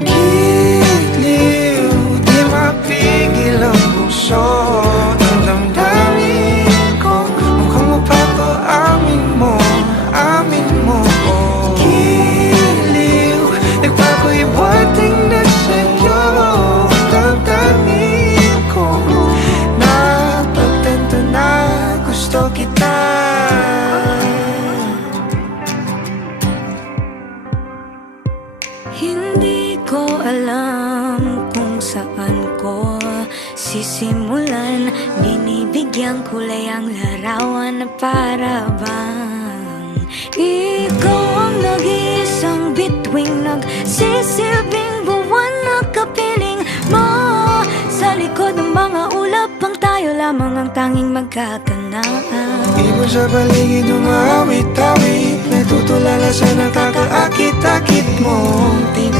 Giliw, di mapigil ang puso ng damdamin ko. Mukhang mapapaamin mo, amin mo. Giliw, nagpapahiwating na sa'yo ang damdamin ko. Napagtanto na gusto kita. Hindi ko alam kung saan ko sisimulan. Binibigyan kulay ang larawan na para bang ikaw ang nag-iisang bituing, nagsisilbing buwan na kapiling mo. Sa likod ng mga ulap ang tayo lamang ang tanging magkakanaan. Ibon sa paligid umawit-awit, natutulala sa nakakaakit-akit mong tingin.